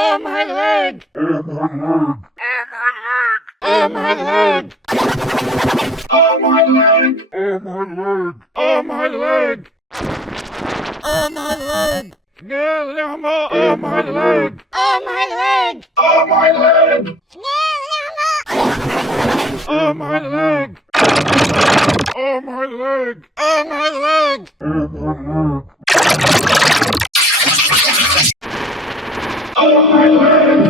Oh, my leg! Oh, my leg! Oh, my leg! Oh, my leg! Oh, my leg! Oh, my leg! Oh, my leg! Guillermo! Oh, my leg! Oh, my leg! Oh, my leg! Oh, my leg! Oh, my leg! Oh, my leg! Oh, my leg! Oh, my leg!